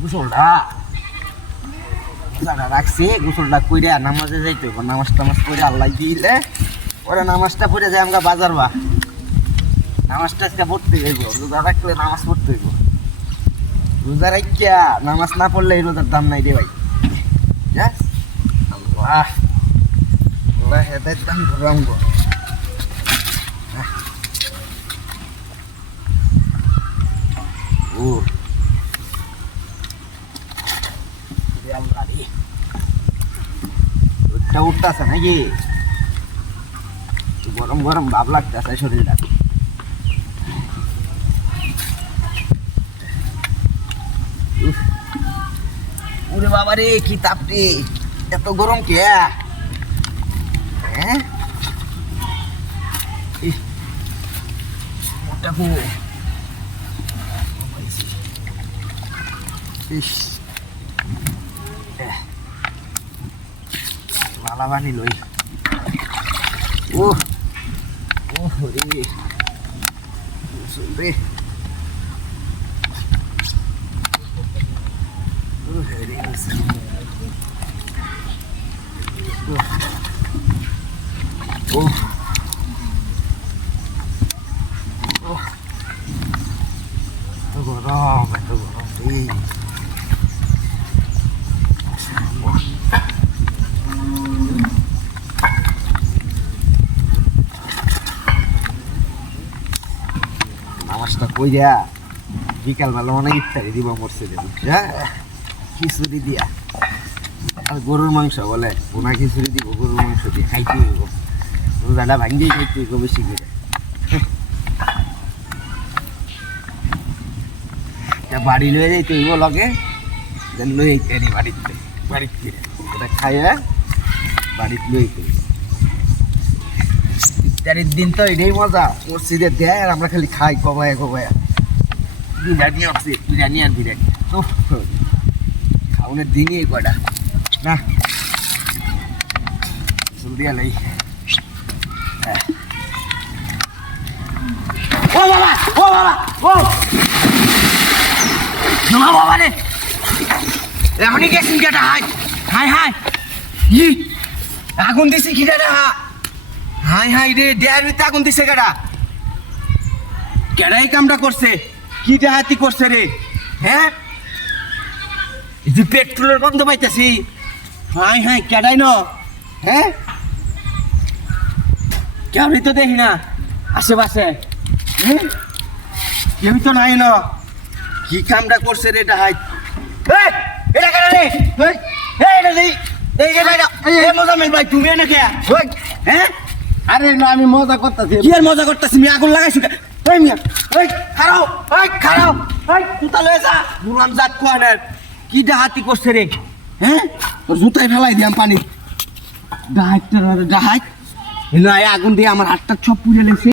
গোসলটা রাখছি, গোসলটা কইরা নামাজে যাইতে হইব। নামাজ টামাজ করে আল্লাহ দিলে ওরা নামাজটা পড়ে যায় আমরা বাজার বা নামাজটা আজকে পড়তে হইব। রোজা রাখলে নামাজ পড়তে হইব। রোজা রাখিয়া নামাজ না পড়লে এই রোজার দাম নাই রে ভাই। আল্লাহ আল্লাহ হেদায়েত দান করুন গো। ও রোদটা উঠতেছে নাকি? গরম গরম ভাব লাগতেছে শরীরটা। ওরে বাবা রে, কি তাপ রে! এত গরম কে? হ্যাঁ মালা বানি লই। ও ও রে রে গরম, এত গরম রে। নামাজটা কই দেয়া বিকালবেলা অনেক ইফতারি দিব মরছে দেব। খিচুড়ি দিয়া আর গরুর মাংস বলে পোনা খিচুড়ি দিব, গরুর মাংস দিয়ে খাইতে হইব। রোজাটা ভাঙ্গিয়ে খাইতে হইব বেশি করে। বাড়ি লয়ে যাইতে হইব লগে, লয়ে যাইতে নি বাড়িতে বাড়িতে এটা খাইয়া বাড়িতে লয়ে যাইতে হইব। ইফতারির দিন তো এটাই মজা, মসজিদে দেয় আর আমরা খালি খাই কবায়া কবায়া। বিরিয়ানি আছে, বিরিয়ানি আর বিরিয়ানি। খাওয়ানোর দিনই কয়টা না জলদি আলাই। ও বাবা, ও বাবা, ও বাবা রে, এখনই গেছেন কেটা? হাই হাই হাই, ই আগুন দিছি কি কেটা? হাই হাই রে, দেয়ার ভিতরে আগুন দিছে কেটা? কেডাই কামটা করছে? কি ডাহাতি করছে রে? হ্যাঁ, এই যে পেট্রোলের গন্ধ পাইতেছি। হাই হাই, কেডাই ন? হ্যাঁ, কেউই তো দেখি না আশেপাশে। হ্যাঁ, কেউই তো নাই ন। কি কামটা করছে রে ডাহাই? এটা কেন রে? এটা দেই মোজামিল ভাই, তুমি এনে কে? হ্যাঁ, আরে না, আমি মজা করতেছি। কি আর মজা করতেছি? আমি আগুন লাগাইছি। এই মিয়া, এই খারাও, এই খারাও, এই জুতা লয়ে যা। বুড়ান জাত কোয়ানের কি ডাহাতি করছে রে? হ্যাঁ, তোর জুতাই ফেলাই দিয়াম পানি। ডাহাইটা ডাহাই আগুন দিয়ে আমার হাতটা সব পুড়ে লেগেছে।